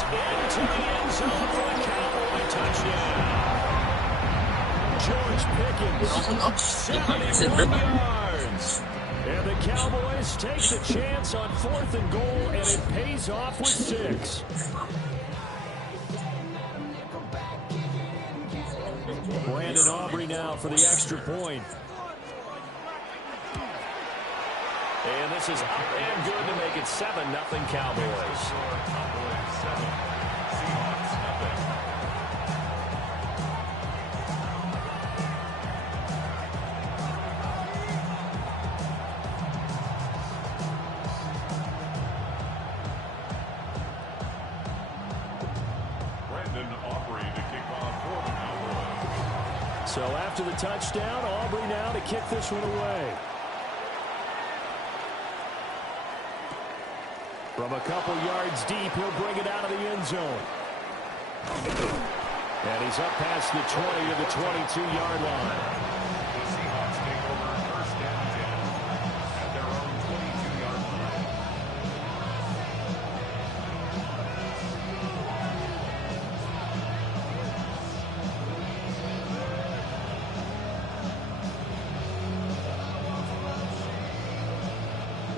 is into the end zone for the Cowboy touchdown. George Pickens, 71 yards. And the Cowboys take the chance on 4th and goal, and it pays off with 6. Brandon Aubrey now for the extra point. And this is up and good to make it 7-0 Cowboys. So after the touchdown, Aubrey now to kick this one away. From a couple yards deep, he'll bring it out of the end zone. And he's up past the 20 to the 22-yard line. The Seahawks take over 1st and 10 at their own 22-yard line.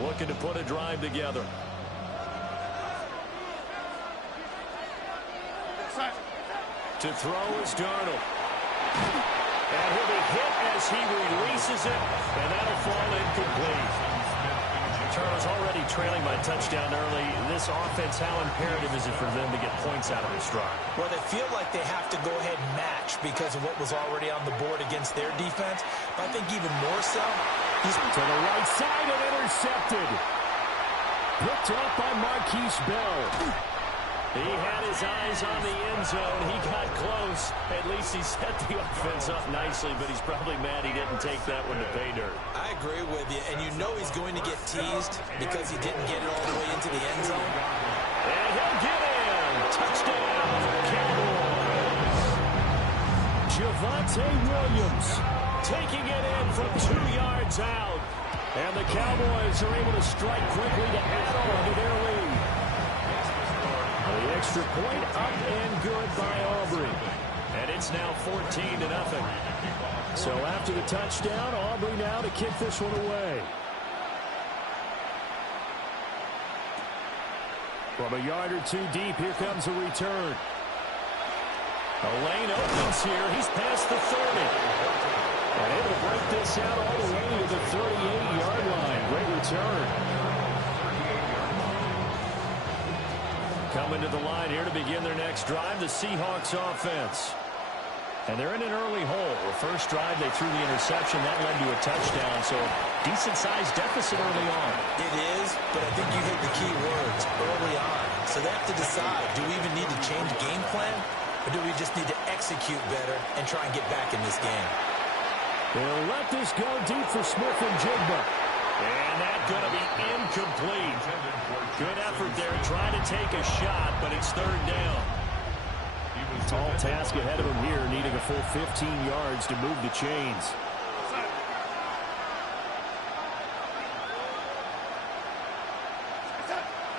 Looking to put a drive together. To throw is Darnold. And he'll be hit as he releases it, and that'll fall incomplete. Charles already trailing by touchdown early. This offense, how imperative is it for them to get points out of this drive? Well, they feel like they have to go ahead and match because of what was already on the board against their defense. But I think even more so, he's to the right side and intercepted. Picked up by Marquise Bell. He had his eyes on the end zone. He got close. At least he set the offense up nicely, but he's probably mad he didn't take that one to pay dirt. I agree with you, and you know he's going to get teased because he didn't get it all the way into the end zone. And he'll get in. Touchdown, Cowboys. Javonte Williams taking it in from 2 yards out. And the Cowboys are able to strike quickly to add on to their lead. The extra point up and good by Aubrey. And it's now 14-0. So after the touchdown, Aubrey now to kick this one away. From a yard or two deep, here comes a return. A lane opens here. He's past the 30. And able to break this out all the way to the 38-yard line. Great return. Coming to the line here to begin their next drive, the Seahawks offense. And they're in an early hole. The first drive, they threw the interception. That led to a touchdown, so a decent-sized deficit early on. It is, but I think you hit the key words, early on. So they have to decide, do we even need to change game plan, or do we just need to execute better and try and get back in this game? They'll let this go deep for Smith and Jigba. And that's going to be incomplete. Good effort there, trying to take a shot, but it's 3rd down. Tall task ahead of him here, needing a full 15 yards to move the chains.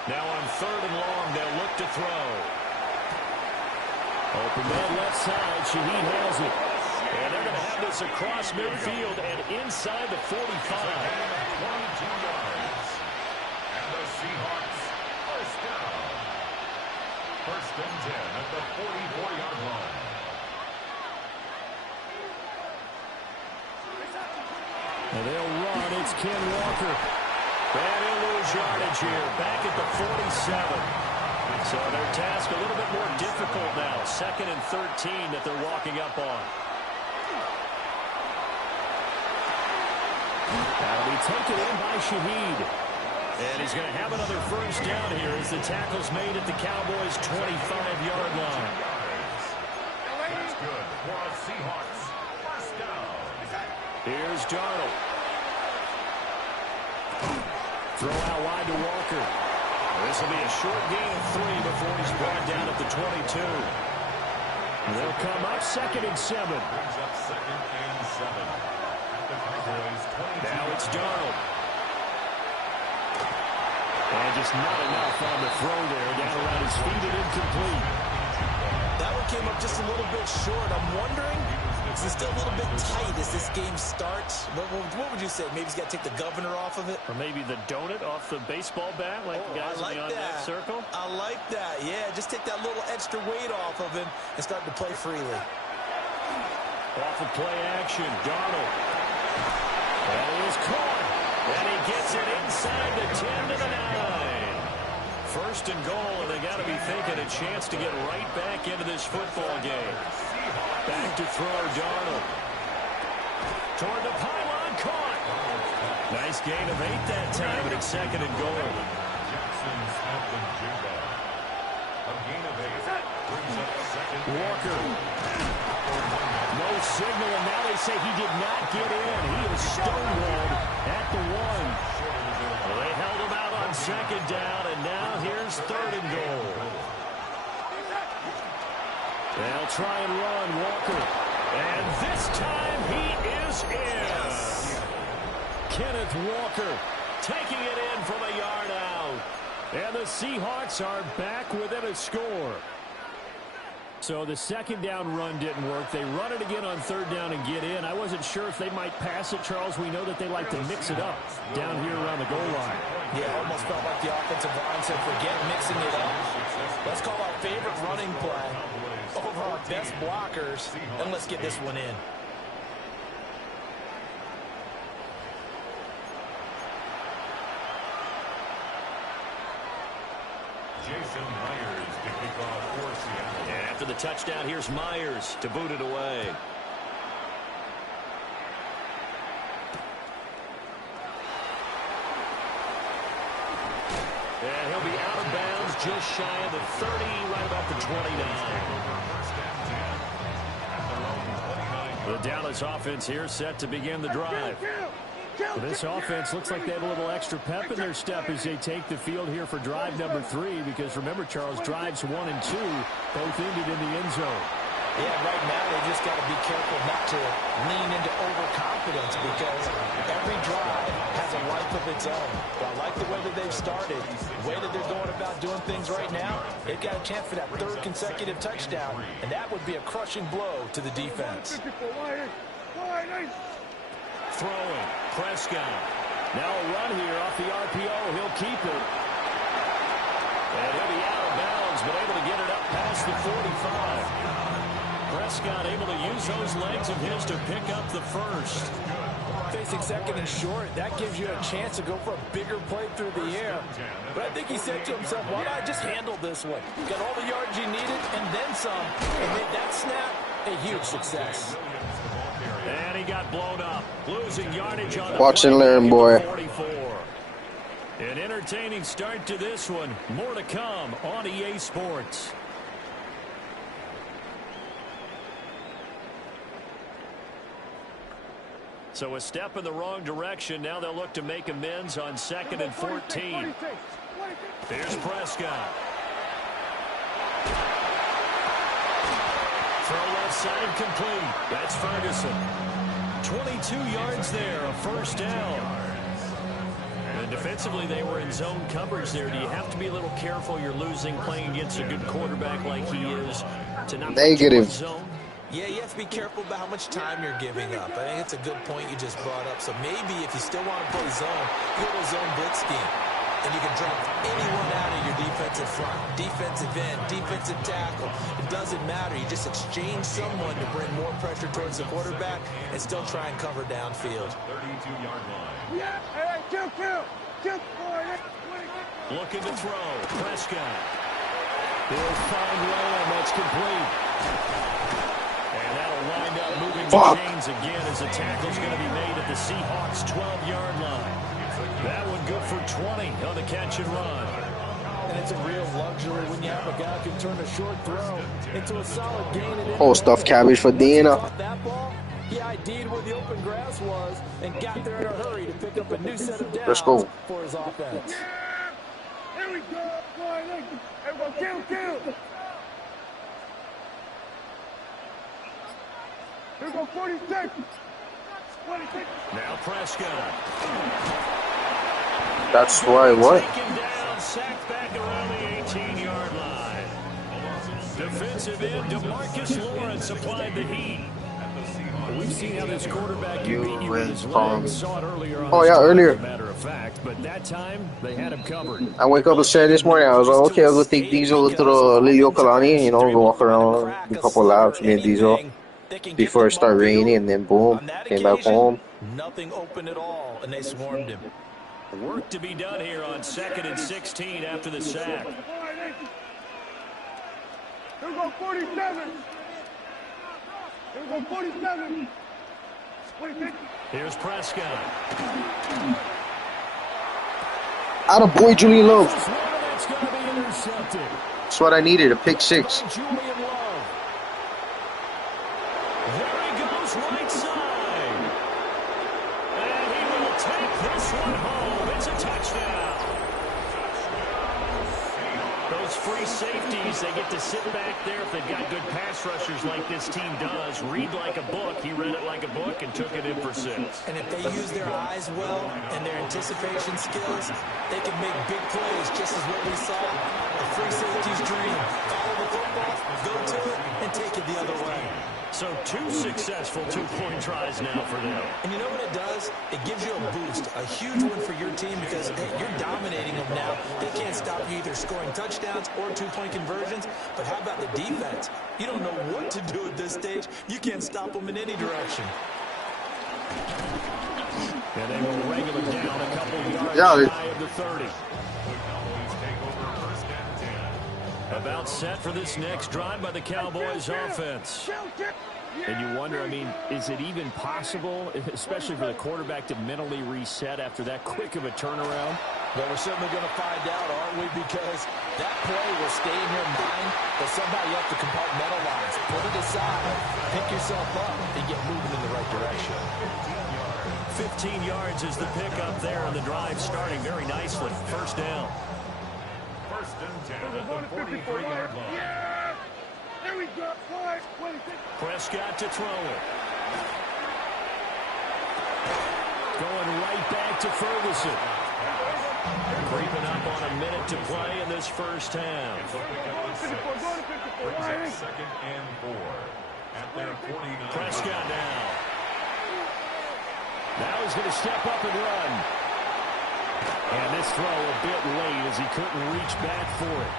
Now on 3rd and long, they'll look to throw. Open man left side, Shaheed has it. And they're going to have this across midfield and inside the 45. 22 yards. And the Seahawks first down. 1st and 10 at the 44-yard line. And they'll run. It's Ken Walker. And he'll lose yardage here. Back at the 47. So their task a little bit more difficult now. 2nd and 13 that they're walking up on. That'll be taken in by Shaheed. And he's going to have another first down here as the tackle's made at the Cowboys' 25-yard line. That's good for a Seahawks first down. Here's Darnold. Throw out wide to Walker. This will be a short gain of 3 before he's brought down at the 22. They'll come up 2nd and 7. Brings up 2nd and 7. Now it's Darnold. And just not enough on the throw there. Down around his feet and in incomplete. That one came up just a little bit short. I'm wondering, is it still a little bit tight as this game starts? What would you say? Maybe he's got to take the governor off of it? Or maybe the donut off the baseball bat like the guys in the on-deck circle? I like that. Yeah, just take that little extra weight off of him and start to play freely. Off of play action, Darnold. And he is caught. And he gets it inside the 10 to the 9. First and goal, and they got to be thinking a chance to get right back into this football game. Back to throw, Darnold. Toward the pylon, caught. Nice gain of 8 that time, but it's second and goal. Jackson's have been jigged up. A gain of 8 brings up second. Walker. No signal, and now they say he did not get in. He is stonewalled at the 1. Well, they held him out on second down, and now here's third and goal. They'll try and run, Walker. And this time he is in. Kenneth Walker taking it in from a yard out. And the Seahawks are back within a score. So the second down run didn't work. They run it again on third down and get in. I wasn't sure if they might pass it, Charles. We know that they like to mix it up down here around the goal line. Yeah, almost felt like the offensive line said, forget mixing it up. Let's call our favorite running play over our best blockers, and let's get this one in. Jason Myers to kick off for Seattle. And after the touchdown, here's Myers to boot it away. And he'll be out of bounds just shy of the 30, right about the 29. The Dallas offense here set to begin the drive. Well, this offense looks like they have a little extra pep in their step as they take the field here for drive number 3, because remember, Charles, drives 1 and 2 both ended in the end zone. Yeah, right now they just got to be careful not to lean into overconfidence, because every drive has a life of its own. But I like the way that they've started, the way that they're going about doing things right now. They've got a chance for that 3rd consecutive touchdown, and that would be a crushing blow to the defense. Throwing, Prescott. Now a run here off the RPO. He'll keep it. And he'll be out of bounds, but able to get it up past the 45. Prescott able to use those legs of his to pick up the first. Facing second and short, that gives you a chance to go for a bigger play through the air. But I think he said to himself, why not just handle this one? Got all the yards you needed and then some, and made that snap a huge success. And he got blown up, losing yardage on the Watch and learn, boy. 44. An entertaining start to this one. More to come on EA Sports. So a step in the wrong direction. Now they'll look to make amends on 2nd and 14. Here's Prescott. Throw left side complete. That's Ferguson. 22 yards there, a first down. And defensively, they were in zone coverage there. Do you have to be a little careful? You're losing playing against a good quarterback like he is to not negative zone. Yeah, you have to be careful about how much time you're giving up. I think it's a good point you just brought up. So maybe if you still want to play zone, go to zone blitz scheme. And you can drop anyone out of your defensive front, defensive end, defensive tackle. It doesn't matter. You just exchange someone to bring more pressure towards the quarterback and still try and cover downfield. 32-yard line. Yeah, hey, kill. Looking to throw. Prescott. He'll find Lamb. That's complete. And that'll wind up moving the chains again as the tackle's going to be made at the Seahawks' 12-yard line. That one good for 20 on the catch and run. And it's a real luxury when you have a guy who can turn a short throw into a solid gain. Whole stuffed cabbage for Dina. That ball, he ID'd where the open grass was and got there in a hurry to pick up a new set of downs for his offense. Here we go. Everyone, kill. Here we go, 46. Now Prescott. That's why what? Taken down, sacked back around the 18-yard line. Defensive end DeMarcus Lawrence applied the heat. We've seen how this quarterback can beat you with his legs. Saw it earlier on Oh, yeah, earlier. matter of fact, but that time they had him covered. I wake up Saturday this morning. I was like, okay, I'll go take Diesel to the Little Yokalani, you know, go walk around, do a couple laps, me and Diesel, before it started raining, and then boom, came back home. Nothing open at all, and they swarmed him. Work to be done here on 2nd and 16 after the sack. Here we go, 47. Here we go, 47. 46. Here's Prescott. Out of boy, Julian Love. That's going to be intercepted. That's what I needed, a pick six. Julian Love. There he goes, right side. And he will take this one home. It's a touchdown. Those free safeties, they get to sit back there if they've got good pass rushers like this team does. Read like a book. He read it like a book and took it in for 6. And if they use their eyes well and their anticipation skills, they can make big plays, just as what we saw. The free safety's dream. Follow the football, go to it, and take it the other way. So 2 successful 2-point tries now for them. And you know what it does? It gives you a boost, a huge one for your team because, hey, you're dominating them now. They can't stop you either scoring touchdowns or 2-point conversions. But how about the defense? You don't know what to do at this stage. You can't stop them in any direction. And they will regular down a couple yards shy of the 30. About set for this next drive by the Cowboys offense. And you wonder, I mean, is it even possible, especially for the quarterback, to mentally reset after that quick of a turnaround? Well, we're certainly going to find out, aren't we? Because that play will stay in your mind, but somehow you have to compartmentalize. Put it aside, pick yourself up, and get moving in the right direction. 15 yards is the pickup there, and the drive starting very nicely. First down. First and 10 at the 43-yard line. Yeah! There we go. 26. Prescott to throw it. Going right back to Ferguson. Creeping up on a minute to play in this first half. Brings up 2nd and 4 at their 49. Prescott now. Now he's going to step up and run. And this throw a bit late as he couldn't reach back for it.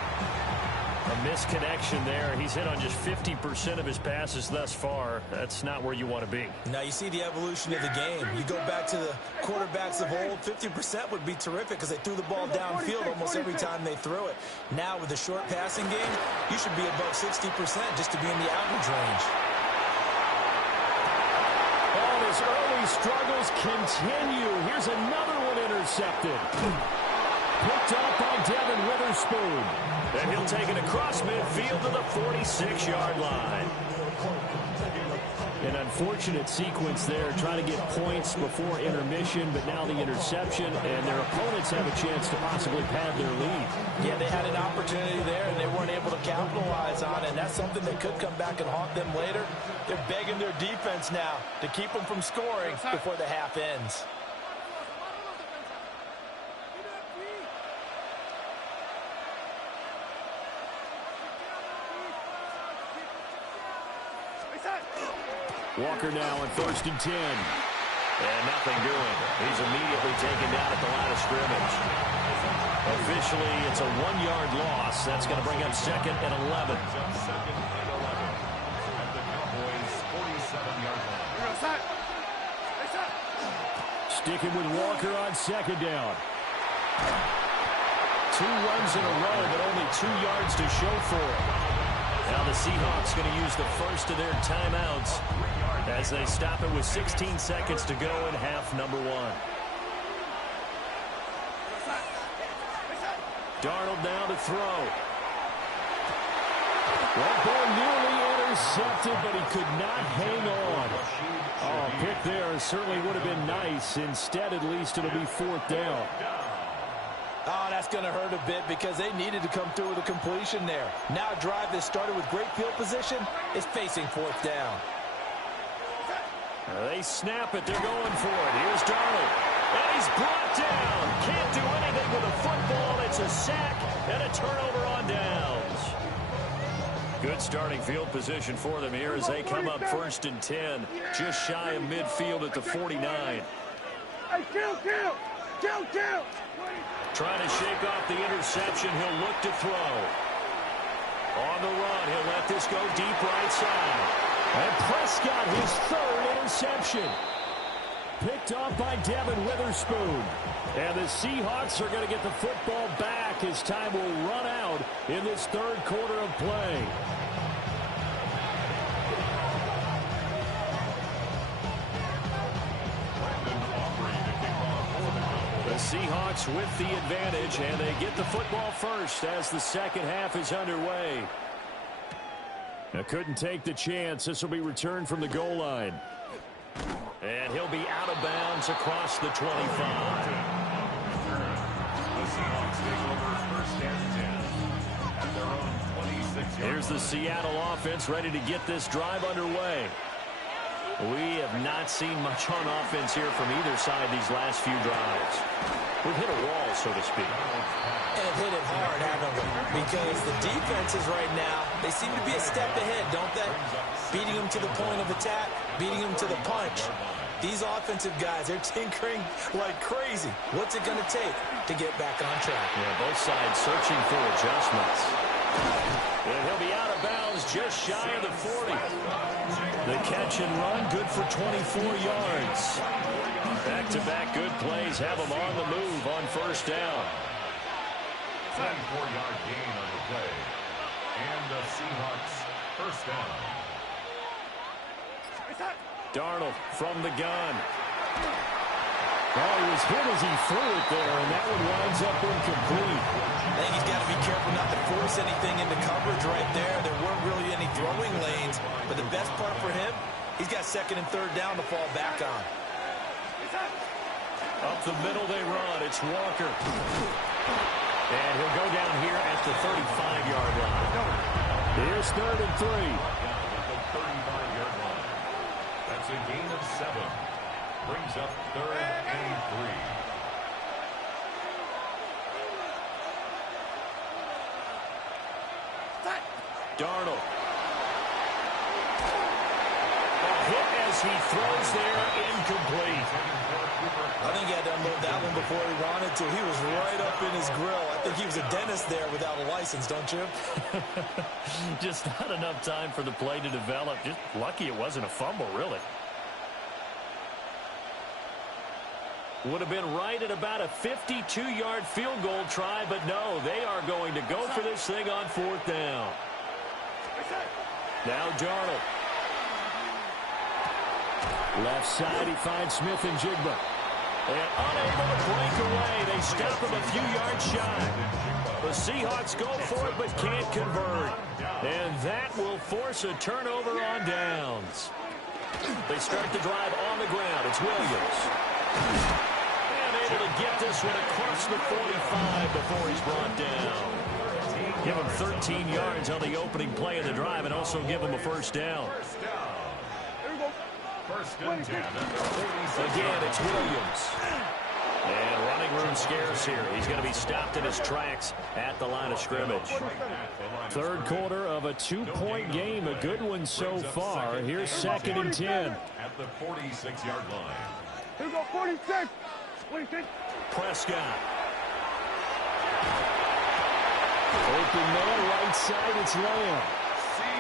A misconnection there. He's hit on just 50% of his passes thus far. That's not where you want to be. Now you see the evolution of the game. You go back to the quarterbacks of old, 50% would be terrific because they threw the ball downfield almost every time they threw it. Now with the short passing game, you should be above 60% just to be in the average range. All his early struggles continue. Here's another one intercepted. Picked up by Devin Witherspoon. And he'll take it across midfield to the 46-yard line. An unfortunate sequence there, trying to get points before intermission, but now the interception, and their opponents have a chance to possibly pad their lead. Yeah, they had an opportunity there, and they weren't able to capitalize on it, and that's something that could come back and haunt them later. They're begging their defense now to keep them from scoring before the half ends. Walker now on 1st and 10. And nothing doing. He's immediately taken down at the line of scrimmage. Officially, it's a 1-yard loss. That's going to bring up 2nd and 11. Second and 11 at the Cowboys' 47-yard line. Sticking with Walker on 2nd down. 2 runs in a row, but only 2 yards to show for it. Now the Seahawks going to use the first of their timeouts as they stop it with 16 seconds to go in half number 1. Darnold now to throw. That ball nearly intercepted, but he could not hang on. Oh, pick there certainly would have been nice. Instead, at least it'll be 4th down. Oh, that's going to hurt a bit because they needed to come through with a completion there. Now a drive that started with great field position is facing 4th down. They snap it. They're going for it. Here's Darnold. And he's brought down. Can't do anything with a football. It's a sack and a turnover on downs. Good starting field position for them here as they come up 1st and 10, just shy of midfield at the 49. Hey, kill. Trying to shake off the interception. He'll look to throw. On the run, he'll let this go deep right side. And Prescott, his 3rd interception. Picked off by Devin Witherspoon. And the Seahawks are going to get the football back as time will run out in this 3rd quarter of play. The Seahawks with the advantage, and they get the football first as the 2nd half is underway. Now couldn't take the chance. This will be returned from the goal line. And he'll be out of bounds across the 25. The Seahawks take over 1st and 10 at their own 26-yard line. Here's the Seattle offense ready to get this drive underway. We have not seen much on offense here from either side these last few drives. We've hit a wall, so to speak. And hit it hard, haven't we? Because the defenses right now, they seem to be a step ahead, don't they? Beating them to the point of attack, beating them to the punch. These offensive guys, they're tinkering like crazy. What's it going to take to get back on track? Yeah, both sides searching for adjustments. And he'll be out of bounds just shy of the 40. The catch and run, good for 24 yards. Back-to-back good plays have them on the move on 1st down. 4-yard gain on the play. And the Seahawks 1st down. Darnold from the gun. Oh, he was hit as he threw it there, and that one winds up incomplete. I think he's got to be careful not to force anything into coverage right there. There weren't really any throwing lanes, but the best part for him, he's got 2nd and 3rd down to fall back on. Up the middle they run. It's Walker. And he'll go down here at the 35-yard line. Here's 3rd and 3. At the 35-yard line. That's a gain of 7. Brings up 3rd and 3. Darnold. A hit as he throws there, incomplete. I think he had to unload that one before he wanted to. He was right up in his grill. I think he was a dentist there without a license, don't you? Just not enough time for the play to develop. Just lucky it wasn't a fumble, really. Would have been right at about a 52-yard field goal try, but no, they are going to go for this thing on 4th down. Now Darnold. Left side, he finds Smith and Jigba. And unable to break away. They stop him a few yards shy. The Seahawks go for it, but can't convert. And that will force a turnover on downs. They start the drive on the ground. It's Williams. And able to get this one across the 45 before he's brought down. Give him 13 yards on the opening play of the drive and also give him a 1st down. 1st and 10. Again, it's Williams. And running room scarce here. He's going to be stopped in his tracks at the line of scrimmage. 3rd quarter of a 2-point game. A good one so far. Here's 2nd and 10. At the 46-yard line. Here we go, 46. 46. Prescott. Open man, right side, it's Lamb.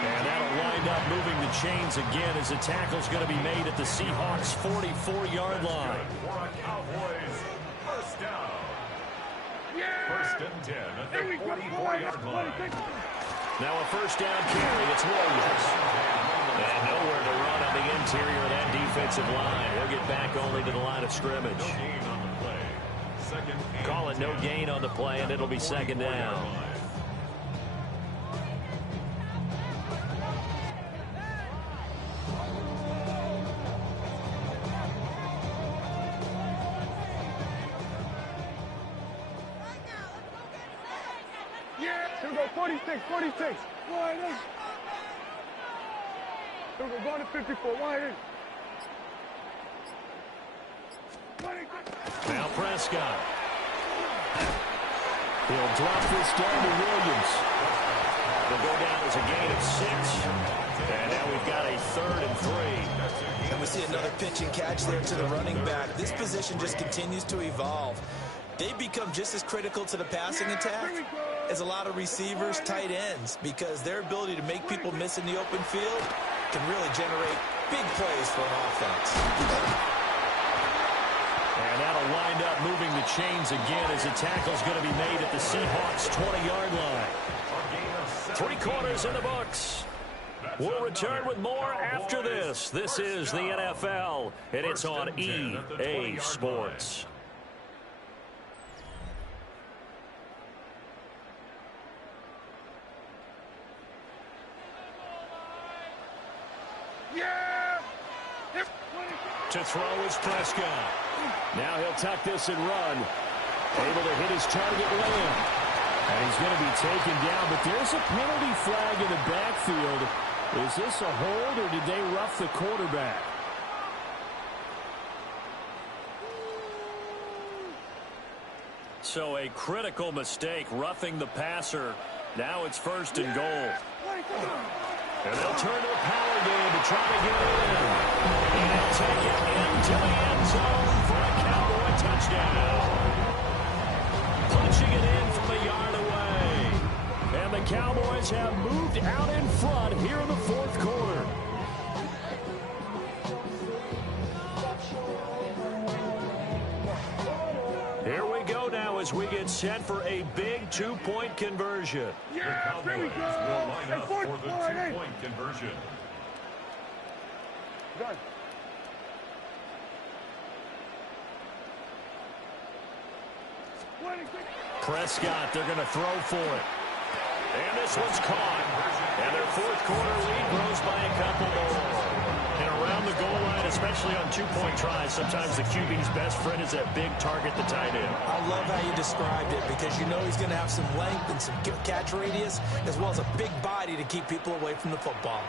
And that'll wind up moving the chains again as the tackle's going to be made at the Seahawks' 44-yard line. For a Cowboys 1st down. 1st and 10 at the 44-yard line. Now a 1st down carry, it's Williams. And nowhere to run on the interior of that defensive line. He'll get back only to the line of scrimmage. No gain on the play. Call it no gain on the play, and it'll be 2nd down. Here we go, 46, 46. Wide in. Here we go, going to 54, wide in. Now Prescott. He'll drop this down to Williams. They'll go down as a gain of 6. And now we've got a 3rd and 3. And we see another pitch and catch there to the running back. This position just continues to evolve. They become just as critical to the passing attack as a lot of receivers, tight ends, because their ability to make people miss in the open field can really generate big plays for an offense. And that'll wind up moving the chains again as a tackle's going to be made at the Seahawks' 20-yard line. 3 quarters in the books. We'll return with more after this. This is the NFL, and it's on EA Sports. To throw is Prescott. Now he'll tuck this and run. Able to hit his target Lamb. And he's going to be taken down, but there's a penalty flag in the backfield. Is this a hold, or did they rough the quarterback? So a critical mistake, roughing the passer. Now it's 1st and goal. And they'll turn to a power game to try to get in. And they'll take it into the end zone for a Cowboy touchdown. Punching it in from a yard away. And the Cowboys have moved out in front here in the 4th quarter. Here we go now as we get set for a big 2-point conversion. The Cowboys will line up for the 2-point conversion. Done. Prescott, they're going to throw for it. And this one's caught. And their 4th quarter lead grows by a couple more. And around the goal line, especially on 2-point tries, sometimes the QB's best friend is that big target, the tight end. I love how you described it, because you know he's going to have some length and some catch radius, as well as a big body to keep people away from the football.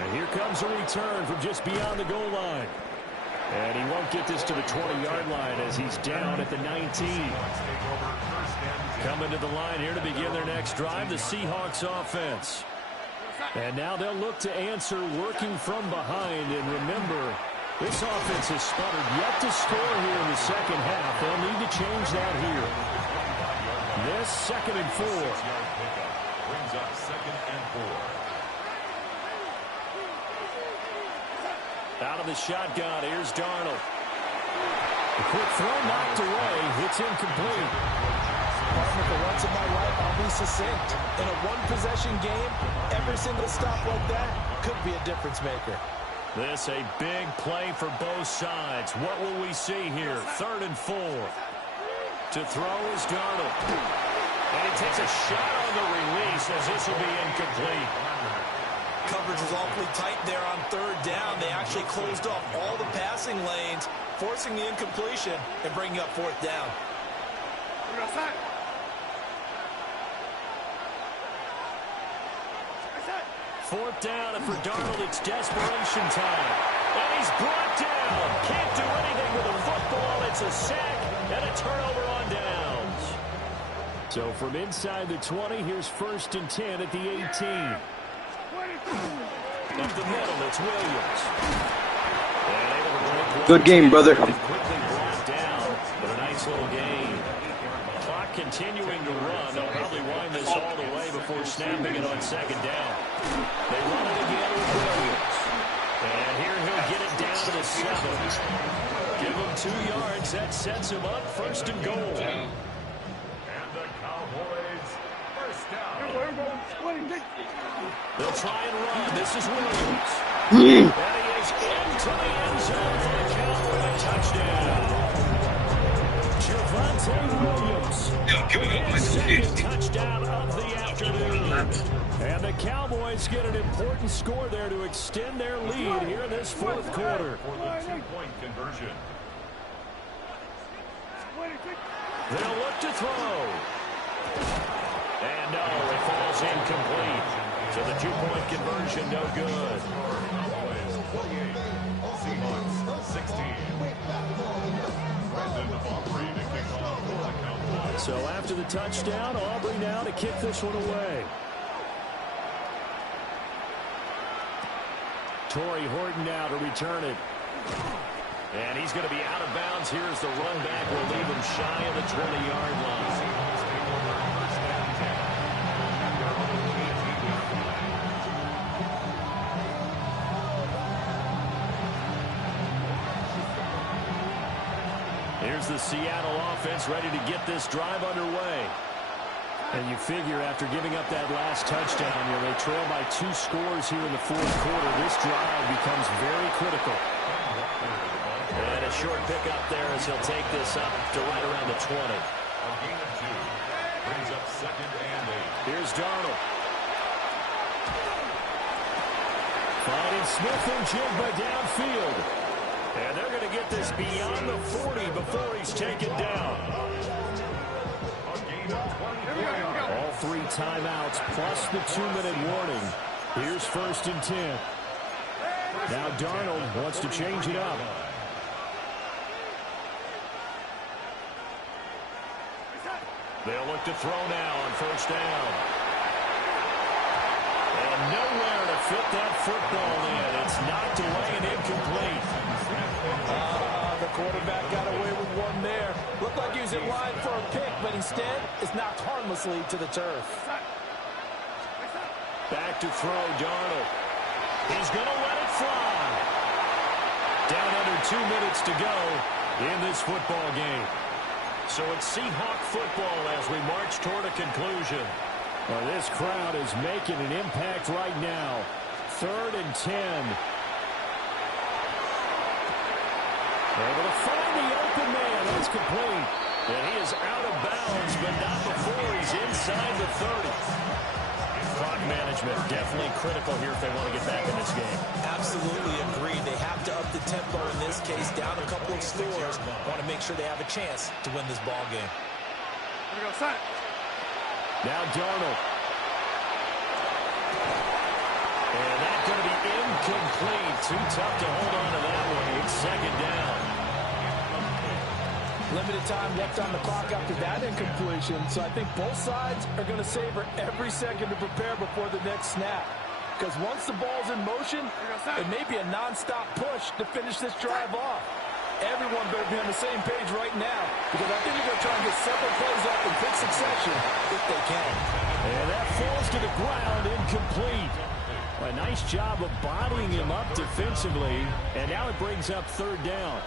And here comes a return from just beyond the goal line. And he won't get this to the 20-yard line as he's down at the 19. Coming to the line here to begin their next drive, the Seahawks offense. And now they'll look to answer working from behind. And remember, this offense has sputtered yet to score here in the second half. They'll need to change that here. This 2nd and 4. Brings up 2nd and 4. Out of the shotgun, here's Darnold. The quick throw knocked away. It's incomplete. Partner, for once in my life, I'll be succinct. In a one-possession game, every single stop like that could be a difference maker. This a big play for both sides. What will we see here? 3rd and 4. To throw is Darnold. And he takes a shot on the release as this will be incomplete. Coverage was awfully tight there on 3rd down. They actually closed off all the passing lanes, forcing the incompletion and bringing up 4th down. 4th down, and for Darnold, it's desperation time. And he's brought down. Can't do anything with a football. It's a sack and a turnover on downs. So from inside the 20, here's 1st and 10 at the 18. Up the middle, it's Williams. Good game, brother. Quickly brought down, but a nice little gain. Clock continuing to run. They'll probably wind this all the way before snapping it on 2nd down. They run it again with Williams. And here he'll get it down to the 7. Give him 2 yards. That sets him up 1st and goal. And the Cowboys first down. They'll try and run. This is Williams. And he is into the end zone for the Cowboy touchdown. Javonte Williams. His 2nd touchdown of the afternoon. And the Cowboys get an important score there to extend their lead here in this 4th quarter. For the 2-point conversion. They'll look to throw. And no, it falls incomplete. So the 2-point conversion, no good. Cowboys 48, Seahawks 16. Brandon Aubrey to kick off for the Cowboys. So after the touchdown, Aubrey now to kick this one away. Torrey Horton now to return it. And he's going to be out of bounds. Here's the run back. Will leave him shy of the 20-yard line. Here's the Seattle offense ready to get this drive underway. And you figure after giving up that last touchdown, they trail by 2 scores here in the fourth quarter. This drive becomes very critical. And a short pickup there as he'll take this up to right around the 20. A gain of 2. Brings up 2nd and 8. Here's Darnold. Finding Smith and Jigba downfield. And they're going to get this beyond the 40 before he's taken down. All 3 timeouts plus the 2-minute warning. Here's 1st and 10. Now Darnold wants to change it up. They'll look to throw now on 1st down. And nowhere to fit that football in. It's knocked away and incomplete. The quarterback got away with one there. Looked like he was in line for a pick, but instead it's knocked harmlessly to the turf. Back to throw, Darnold. He's going to let it fly. Down under 2 minutes to go in this football game. So it's Seahawk football as we march toward a conclusion. Well, this crowd is making an impact right now. 3rd and 10. Able to find the open man. That's complete. And he is out of bounds, but not before he's inside the 30. Clock management definitely critical here if they want to get back in this game. Absolutely agreed. They have to up the tempo in this case, down a couple of scores. Want to make sure they have a chance to win this ball game. Here we go, son. Now Darnold. And that's going to be incomplete. Too tough to hold on to that one. It's 2nd down. Limited time left on the clock after that incompletion, so I think both sides are going to savor every second to prepare before the next snap. Because once the ball's in motion, it may be a non-stop push to finish this drive off. Everyone better be on the same page right now, because I think they're going to try and get several plays up in quick succession if they can. And that falls to the ground, incomplete. A nice job of bodying him up defensively, and now it brings up 3rd down.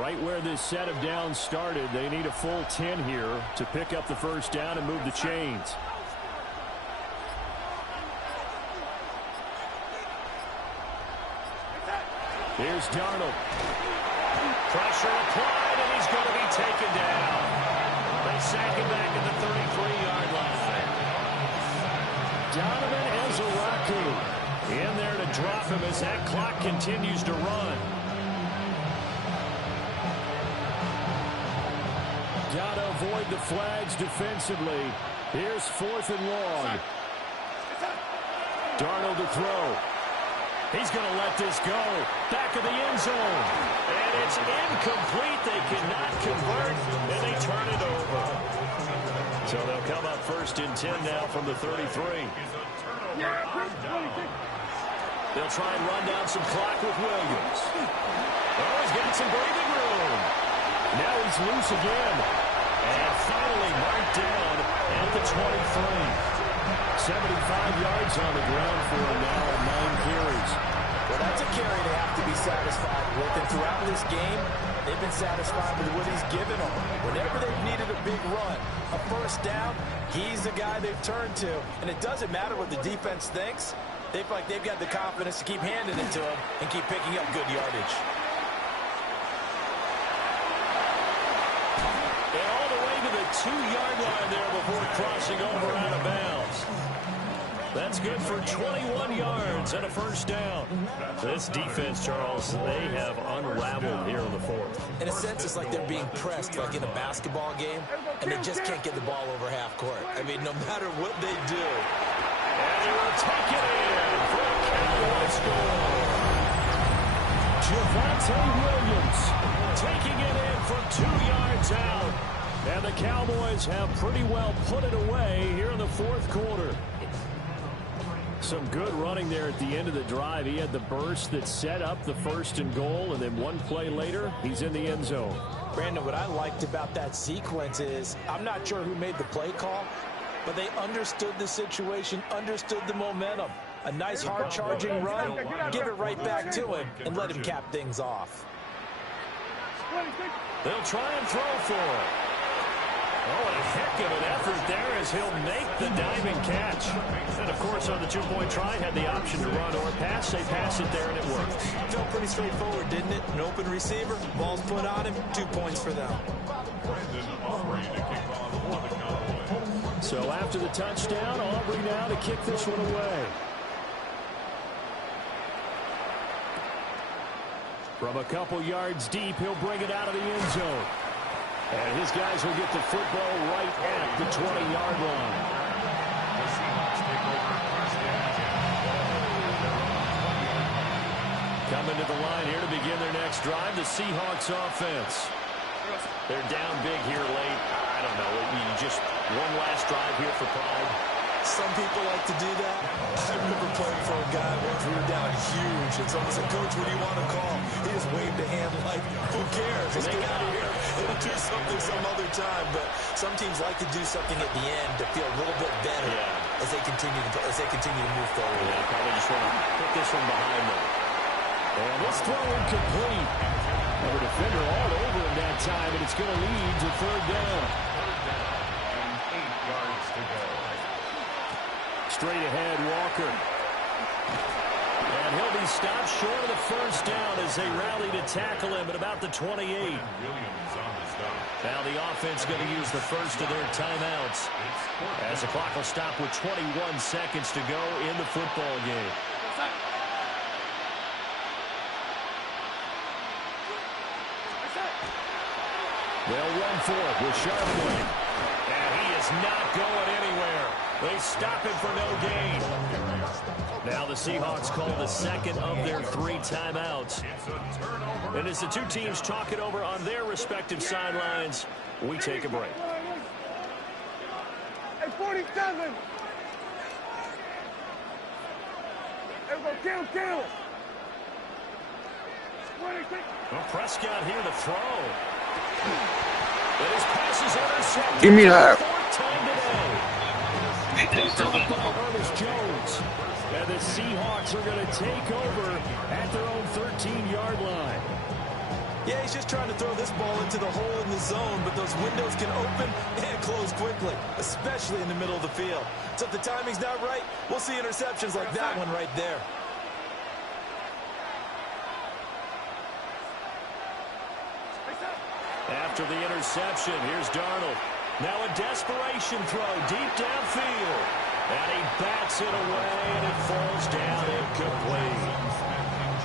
Right where this set of downs started, they need a full 10 here to pick up the 1st down and move the chains. Here's Darnold. Pressure applied, and he's going to be taken down. They sack him back at the 33-yard line. Donovan Ezeraku in there to drop him as that clock continues to run. Got to avoid the flags defensively. Here's 4th and long. Darnold to throw. He's going to let this go. Back of the end zone. And it's incomplete. They cannot convert, and they turn it over. So they'll come up 1st and 10 now from the 33. They'll try and run down some clock with Williams. Oh, he's getting some breathing room. Now he's loose again. And finally marked down at the 23. 75 yards on the ground for him now on 9 carries. Well, that's a carry they have to be satisfied with. And throughout this game, they've been satisfied with what he's given them. Whenever they've needed a big run, a 1st down, he's the guy they've turned to. And it doesn't matter what the defense thinks. They feel like they've got the confidence to keep handing it to him and keep picking up good yardage. And all the way to the 2-yard line there before crossing over out of bounds. That's good for 21 yards and a first down. This defense, Charles, they have unraveled here in the fourth. In a sense, it's like they're being pressed like in a basketball game, and they just can't get the ball over half court. I mean, no matter what they do. And they will take it in for a Cowboy score. Javonte Williams taking it in from 2 yards out. And the Cowboys have pretty well put it away here in the fourth quarter. Some good running there at the end of the drive. He had the burst that set up the first and goal, and then one play later, he's in the end zone. Brandon, what I liked about that sequence is, I'm not sure who made the play call, but they understood the situation, understood the momentum. A nice hard-charging run, give it right back to him, and let him cap things off. They'll try and throw for it. Oh, a heck of an effort there as he'll make the diving catch. And, of course, on the two-point try, had the option to run or pass. They pass it there, and it worked. Felt pretty straightforward, didn't it? An open receiver, ball's put on him, 2 points for them. So after the touchdown, Aubrey now to kick this one away. From a couple yards deep, he'll bring it out of the end zone. And his guys will get the football right at the 20-yard line. Coming to the line here to begin their next drive, the Seahawks offense. They're down big here late. I don't know. Just one last drive here for pride. Some people like to do that. I remember playing for a guy once. We were down huge, and someone said, "Coach, what do you want to call?" He just waved a hand like, "Who cares? Let's get out of here. We'll do something some other time." But some teams like to do something at the end to feel a little bit better as they continue to move forward. Yeah, probably just want to put this one behind them. And this throw incomplete. A defender all over him that time, and it's going to lead to third down. And 8 yards to go. Straight ahead, Walker. And he'll be stopped short of the first down as they rally to tackle him at about the 28. Williams on the stop. Now the offense going to use the first of their timeouts as the clock will stop with 21 seconds to go in the football game. They'll run for it with Sharpway. And he is not going anywhere. They stop him for no gain. Now the Seahawks call the second of their 3 timeouts. And as the two teams talk it over on their respective sidelines, we take a break. Hey, 47. Everybody count. 26. Well, Prescott here to throw. And his pass is intercepted. Give me that. Fourth time today. Ernest Jones. And the Seahawks are going to take over at their own 13-yard line. Yeah, he's just trying to throw this ball into the hole in the zone, but those windows can open and close quickly, especially in the middle of the field. So if the timing's not right, we'll see interceptions like that one right there. After the interception, here's Darnold. Now a desperation throw deep downfield. And he bats it away, and it falls down incomplete.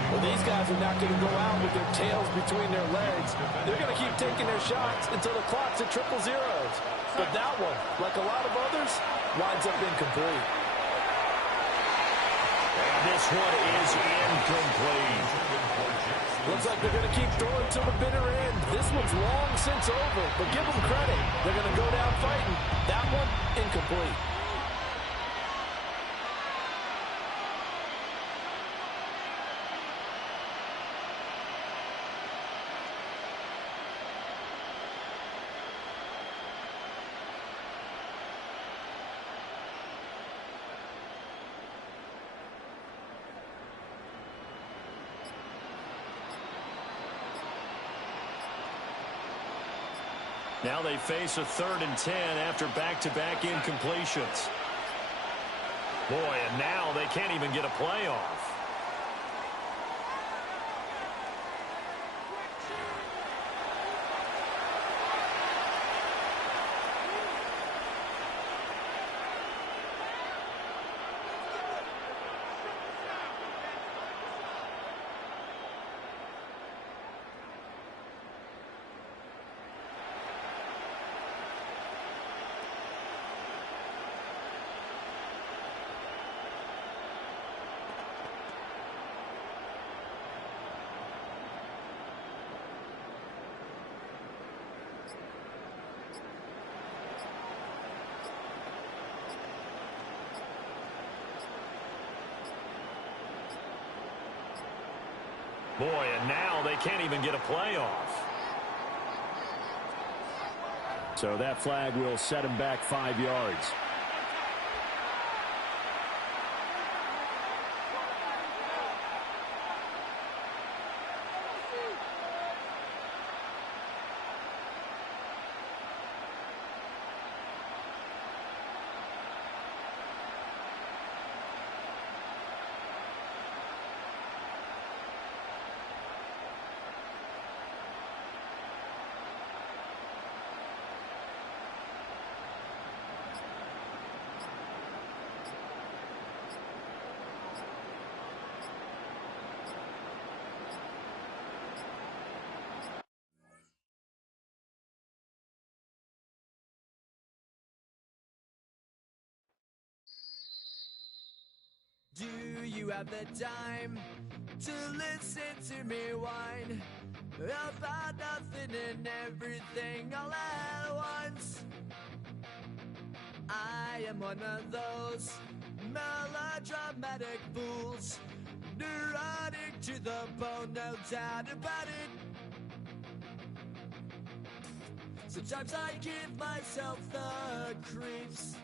Well, these guys are not going to go out with their tails between their legs. They're going to keep taking their shots until the clock's at 000. But that one, like a lot of others, winds up incomplete. And this one is incomplete. Looks like they're going to keep throwing to the bitter end. This one's long since over, but give them credit. They're going to go down fighting. That one, incomplete. Now they face a 3rd and 10 after back-to-back incompletions. Boy, and now they can't even get a playoff. Boy, and now they can't even get a play off. So that flag will set him back 5 yards. Do you have the time to listen to me whine about nothing and everything all at once? I am one of those melodramatic fools, neurotic to the bone, no doubt about it. Sometimes I give myself the creeps.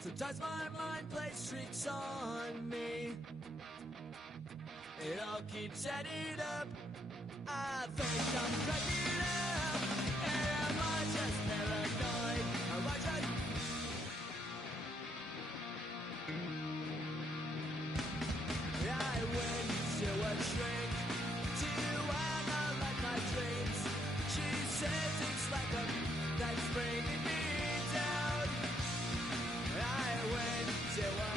Sometimes my mind plays tricks on me. It all keeps adding up. I think I'm cracking up. Am I just paranoid? Am I just... I went to a shrink to analyze my dreams. She says it's like a that's bringing me down. I went to a